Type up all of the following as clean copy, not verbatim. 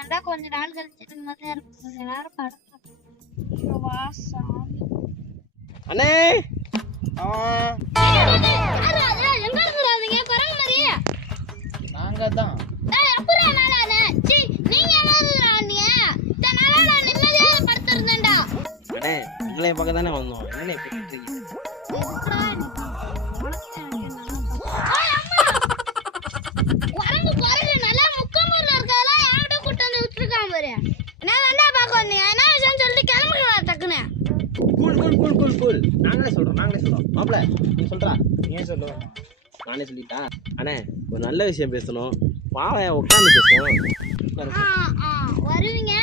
அதான்டா கொஞ்ச நாள் கழிச்சு நிம்மதியா இருக்கும். கொஞ்ச நேரம் படுத்து வாசம். அண்ணே எங்க இருக்கிறாதீங்க குரங்கு மாதிரி நாங்க தான் நீங்க நிம்மதியா படுத்திருந்தேன்டா. அண்ணே உங்களையும் பக்கம் தானே வந்தோம். என்ன குரங்கு நல்லா முக்கமூர்ல இருக்கதெல்லாம் யார்கிட்ட கூட்டு வந்து விட்டுருக்கான் பாரு. நான் வந்தா பார்க்க வந்தீங்க என்ன விஷயம் சொல்லிட்டு கிளம்புங்களா டக்குன்னு. கூல் நாங்களே சொல்றோம் மாப்பிள நீ சொல்றா ஏன் சொல்லுவோம் நானே சொல்லிட்டா. அண்ணே ஒரு நல்ல விஷயம் பேசணும். பாவன் உட்காந்து பேசுவோம். வருவீங்க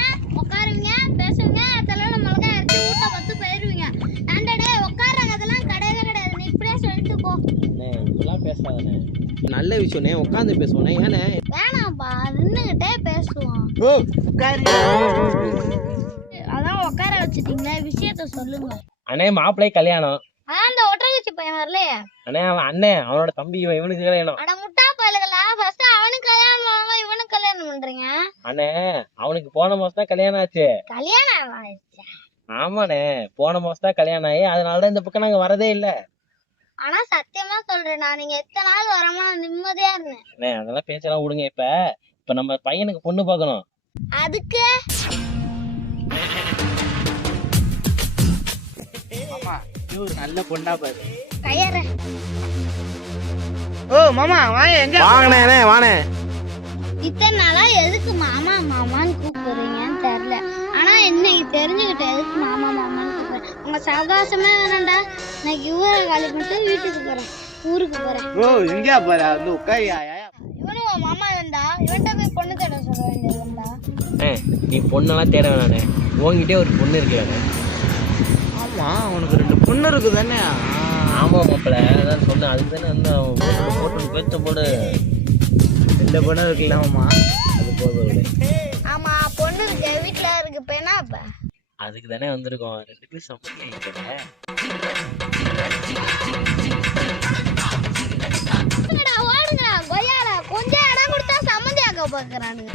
உட்காருவீங்க பேசுவீங்க அதெல்லாம் மிளகா இறச்சி ஊட்ட பத்து போயிருவீங்க. ஆண்டடே உட்கார்றாங்க அதெல்லாம் கிடையவே கிடையாது. நீ இப்படியே சொல்லிட்டு போ. இதெல்லாம் பேசாதண்ணே நல்ல விஷயம்னே உட்காந்து பேசுவோண்ணே. ஏண்ணே வேணாம்ப்பா நின்னுகிட்டே பேசுவோம். அதான் உட்கார வச்சுட்டீங்களே விஷயத்த சொல்லுங்க. அண்ணே மாப்பிள்ளை கல்யாணம். அந்த ஒட்டகச்சி பையன் வரலையே. அண்ணே அவன் அண்ணன் அவனோட தம்பி இவனுக்கு கல்யாணம். அட முட்டா பயலுகளா ஃபர்ஸ்ட் அவனுக்கு கல்யாணம் பண்ணுவாங்க இவனுக்கு கல்யாணம் பண்றீங்க. அண்ணே அவனுக்கு போன மாசம் தான் கல்யாணம் ஆச்சு. கல்யாணம் ஆயிடுச்சு? ஆமாண்ணே போன மாசம் தான் கல்யாணம் ஆகி அதனாலதான் இந்த பக்கம் நாங்க வரதே இல்ல. ஆனா சத்தியமா சொல்றேன் நான் நீங்க எத்தனை நாள் வராம நிம்மதியா இருந்தேன். அதெல்லாம் பேச்செல்லாம் விடுங்க. இப்ப நம்ம பையனுக்கு பொண்ணு பார்க்கணும். அதுக்கு நல்ல பொண்ணா பாரு. கையற மாமா எங்க வாங்கண்ணே வாணே. இத்தனை நாளா எதுக்கு மாமா மாமான்னு கூப்பிடுறீங்கன்னு தெரியல. ஆனா இன்னைக்கு தெரிஞ்சுக்கிட்ட எதுக்கு மாமா மாமான்னு கூப்பிடுறேன். உங்க சவகாசமே வேணாண்டா. இன்னைக்கு ஊரை காலி பண்ணிட்டு வீட்டுக்கு போறேன் ஊருக்கு போறேன். எங்கயா போற வந்து உட்காரியா? இவனும் மாமா இருந்தா இவன்ட்ட போய் பொண்ணு தேட சொல்ல வேண்டியதுண்டா. நீ பொண்ணெல்லாம் தேட வேணானே. உங்ககிட்டே ஒரு பொண்ணு இருக்கு வேணே. ஆமா உனக்கு 2 பொண்ணு இருக்கு தானே? ஆமா மாப்பிள்ள அதான் சொன்னேன். அதுக்கு தானே வந்து போட்டு பேச்ச போடு 2 பொண்ணு இருக்குல்லாமா அது போதும். ஆமா பொண்ணு இருக்கு வீட்டுல இருக்கு பேனா அப்ப அதுக்கு தானே வந்திருக்கோம். 2 பேரும் சம்மதி ஆயிட்டேன். ஓடுங்க கொய்யால கொஞ்சம் இடம் கொடுத்தா சம்மந்தி ஆக்க பாக்குறானுங்க.